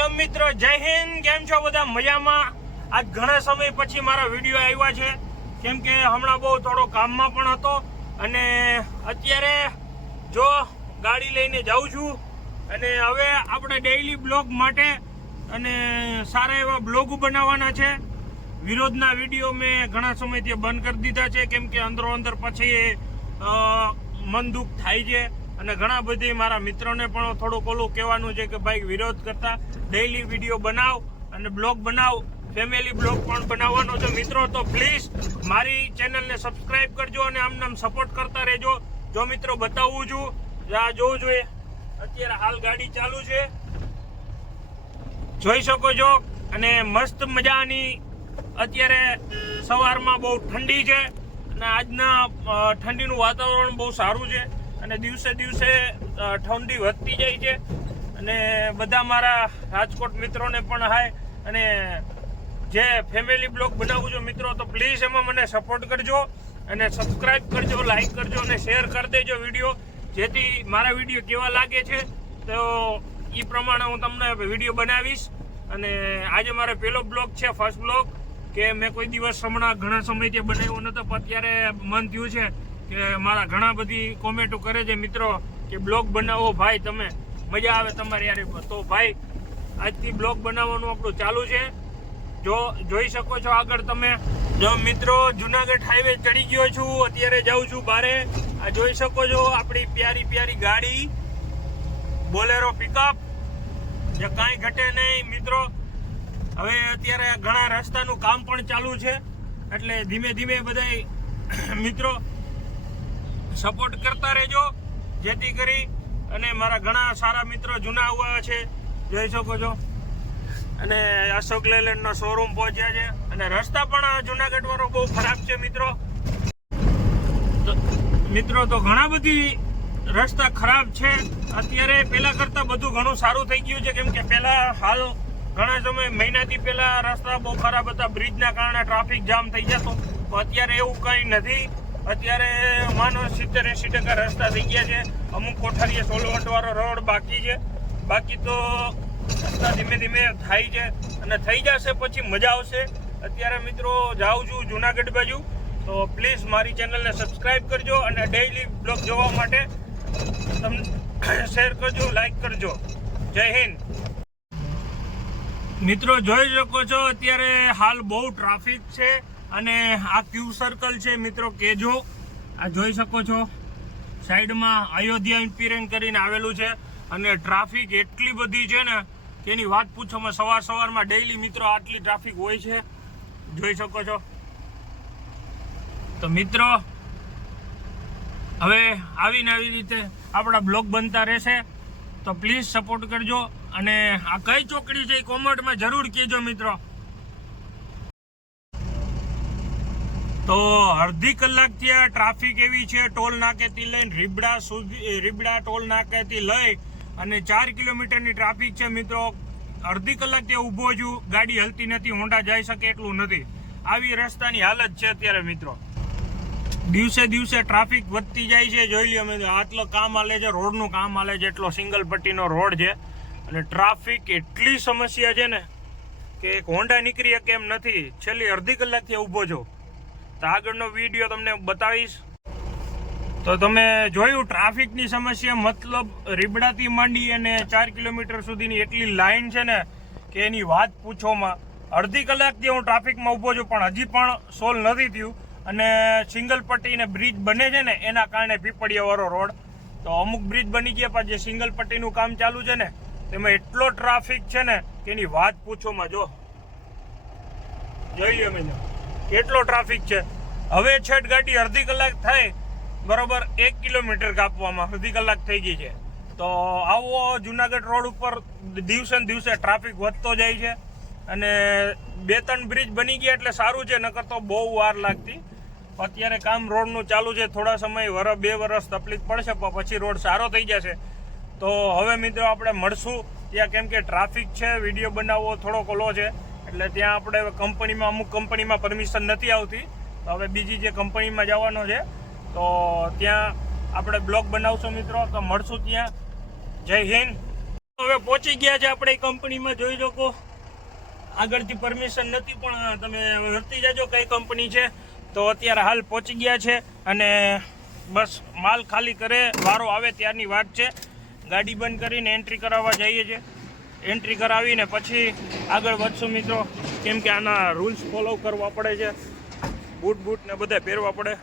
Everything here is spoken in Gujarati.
હેલો મિત્રો, જય હિન્દ. કેમ છો બધા? મજામાં? આજ ઘણા સમય પછી મારા વિડીયો આવ્યા છે, કેમ કે હમણાં બહુ થોડો કામમાં પણ હતો અને અત્યારે જો ગાડી લઈને જાઉં છું અને હવે આપણે ડેઈલી બ્લોગ માટે અને સારા એવા બ્લોગ બનાવવાના છે. વિરોધના વિડીયો મેં ઘણા સમયથી બંધ કરી દીધા છે, કેમ કે અંદરો અંદર પછી મન દુઃખ થાય છે અને ઘણા બધી મારા મિત્રોને પણ થોડુંક ઓલું કહેવાનું છે કે ભાઈ વિરોધ કરતા ડેઈલી વિડીયો બનાવ અને બ્લોગ બનાવ, ફેમિલી બ્લોગ પણ બનાવવાનો છે મિત્રો. તો પ્લીઝ મારી ચેનલને સબસ્ક્રાઇબ કરજો અને આમ સપોર્ટ કરતા રહેજો. જો મિત્રો બતાવું છું, આ જોવું જોઈએ, અત્યારે હાલ ગાડી ચાલુ છે, જોઈ શકો છો. અને મસ્ત મજાની અત્યારે સવારમાં બહુ ઠંડી છે અને આજના ઠંડીનું વાતાવરણ બહુ સારું છે અને દિવસે દિવસે ઠંડી વધતી જાય છે. અને બધા મારા રાજકોટ મિત્રોને પણ હાય. અને જે ફેમિલી બ્લોગ બનાવું છું મિત્રો, તો પ્લીઝ એમાં મને સપોર્ટ કરજો અને સબસ્ક્રાઇબ કરજો, લાઈક કરજો અને શેર કરી દેજો વિડીયો, જેથી મારા વિડીયો કેવા લાગે છે તો એ પ્રમાણે હું તમને વિડીયો બનાવીશ. અને આજે મારો પહેલો બ્લોગ છે, ફર્સ્ટ બ્લોગ, કે મેં કોઈ દિવસ હમણાં ઘણા સમયથી બનાવ્યો નતો, પણ અત્યારે મન થયું છે કે મારા ઘણા બધી કોમેન્ટો કરે છે મિત્રો કે બ્લોગ બનાવો ભાઈ, તમે મજા આવે તમારી યાર. તો ભાઈ આજથી બ્લોગ બનાવવાનું આપણું ચાલુ છે. જો જોઈ શકો છો આગળ તમે. જો મિત્રો જુનાગઢ હાઈવે ચડી ગયો છું, અત્યારે જાઉં છું બારે. આ જોઈ શકો છો આપણી પ્યારી પ્યારી ગાડી બોલેરો પિકઅપ, જે કાંઈ ઘટે નહીં મિત્રો. હવે અત્યારે ઘણા રસ્તાનું કામ પણ ચાલુ છે, એટલે ધીમે ધીમે બધા મિત્રો સપોર્ટ કરતા રહેજો, જેથી કરી અને મારા ઘણા સારા મિત્રો જૂના આવ્યા છે, જોઈ શકો છો. અને અશોક લેલેન્ડનો શોરૂમ પહોંચ્યા છે અને રસ્તા પણ જુનાગઢ વાળો બહુ ખરાબ છે મિત્રો. તો ઘણા બધી રસ્તા ખરાબ છે અત્યારે. પહેલા કરતા બધું ઘણું સારું થઈ ગયું છે, કેમ કે પહેલા હાલ ઘણા સમય મહિનાથી પહેલા રસ્તા બહુ ખરાબ હતા, બ્રિજના કારણે ટ્રાફિક જામ થઈ જતો. અત્યારે એવું કંઈ નથી. અત્યારે માનો 70-80% રસ્તા થઈ ગયા છે. અમુક કોઠારીએ સોલવંટ વાળો રોડ બાકી છે, બાકી તો રસ્તા ધીમે ધીમે થાય છે અને થઈ જશે પછી મજા આવશે. અત્યારે મિત્રો જાઉં છું જુનાગઢ બાજુ, તો પ્લીઝ મારી ચેનલને સબસ્ક્રાઇબ કરજો અને ડેઈલી બ્લોગ જોવા માટે તમને શેર કરજો, લાઈક કરજો. જય હિન્દ. મિત્રો જોઈ શકો છો અત્યારે હાલ બહુ ટ્રાફિક છે અને આ ક્યુ સર્કલ છે મિત્રો, કેજો. આ જોઈ શકો છો સાઈડમાં અયોધ્યા ઇમ્પિરિયલ કરીને આવેલું છે અને ટ્રાફિક એટલી બધી છે ને કે એની વાત પૂછોમાં. સવારમાં ડેઈલી મિત્રો આટલી ટ્રાફિક હોય છે, જોઈ શકો છો. તો મિત્રો હવે આવીને આવી રીતે આપણા બ્લોગ બનતા રહેશે, તો પ્લીઝ સપોર્ટ કરજો. અને આ કઈ ચોકડી છે એ કોમેન્ટમાં જરૂર કહેજો મિત્રો. તો અડધી કલાકથી આ ટ્રાફિક એવી છે, ટોલ નાકેથી લઈને રીબડા ટોલ નાકેથી લઈ અને 4 કિલોમીટરની ટ્રાફિક છે મિત્રો. અડધી કલાકથી ઊભો છું, ગાડી હલતી નથી, હોન્ડા જઈ શકે એટલું નથી. આવી રસ્તાની હાલત છે અત્યારે મિત્રો. દિવસે દિવસે ટ્રાફિક વધતી જાય છે. જોઈ લ્યો અમે આટલો કામ હાલે છે, રોડનું કામ હાલે છે, એટલો સિંગલ પટ્ટીનો રોડ છે અને ટ્રાફિક એટલી સમસ્યા છે ને કે એક હોન્ડા નીકળી શકે એમ નથી. છેલ્લી અડધી કલાકથી ઊભો છો, તો આગળનો વિડીયો તમને બતાવીશ. તો તમે જોયું ટ્રાફિકની સમસ્યા, મતલબ રીબડાથી માંડી અને 4 કિલોમીટર સુધીની એટલી લાઈન છે ને કે એની વાત પૂછોમાં. અડધી કલાકથી હું ટ્રાફિકમાં ઊભો છું પણ હજી પણ સોલ્વ નથી થયું. અને સિંગલ પટ્ટીને બ્રિજ બને છે ને એના કારણે પીપળિયાવાળો રોડ, તો અમુક બ્રિજ બની ગયા પણ જે સિંગલ પટ્ટીનું કામ ચાલુ છે ને તેમાં એટલો ટ્રાફિક છે ને કે એની વાત પૂછોમાં. જોઈ લ્યો મેં કેટલો ટ્રાફિક છે. હવે છેટ ગાડી અડધી કલાક થાય બરોબર 1 કિલોમીટર કાપવામાં અડધી કલાક થઈ ગઈ છે. તો આવો જુનાગઢ રોડ ઉપર દિવસે ને દિવસે ટ્રાફિક વધતો જાય છે. અને 2-3 બ્રિજ બની ગયા એટલે સારું છે, નકર તો બહુ વાર લાગતી. અત્યારે કામ રોડનું ચાલુ છે, થોડા સમય 2 વર્ષ તકલીફ પડશે પણ પછી રોડ સારો થઈ જશે. તો હવે મિત્રો આપણે મળશું ત્યાં, કેમ કે ટ્રાફિક છે, વિડીયો બનાવવો થોડો ઓલો છે, એટલે ત્યાં આપણે કંપનીમાં અમુક કંપનીમાં પરમિશન નથી આવતી. તો હવે બીજી જે કંપનીમાં જવાનો છે તો ત્યાં આપણે બ્લોગ બનાવશું મિત્રો. તો મળશું ત્યાં. જય હિન્દ. હવે પહોંચી ગયા છે આપણે કંપનીમાં, જોઈ શકો આગળથી પરમિશન નથી પણ તમે વર્તી જાજો કઈ કંપની છે. તો અત્યારે હાલ પહોંચી ગયા છે અને બસ માલ ખાલી કરે વારો આવે ત્યારની વાત છે. ગાડી બંધ કરીને એન્ટ્રી કરાવવા જઈએ છીએ. એન્ટ્રી કરાવીને પછી આગળ વધશું મિત્રો, કેમ કે આના રૂલ્સ ફોલો કરવા પડે છે. બૂટ ને બધા પહેરવા પડે.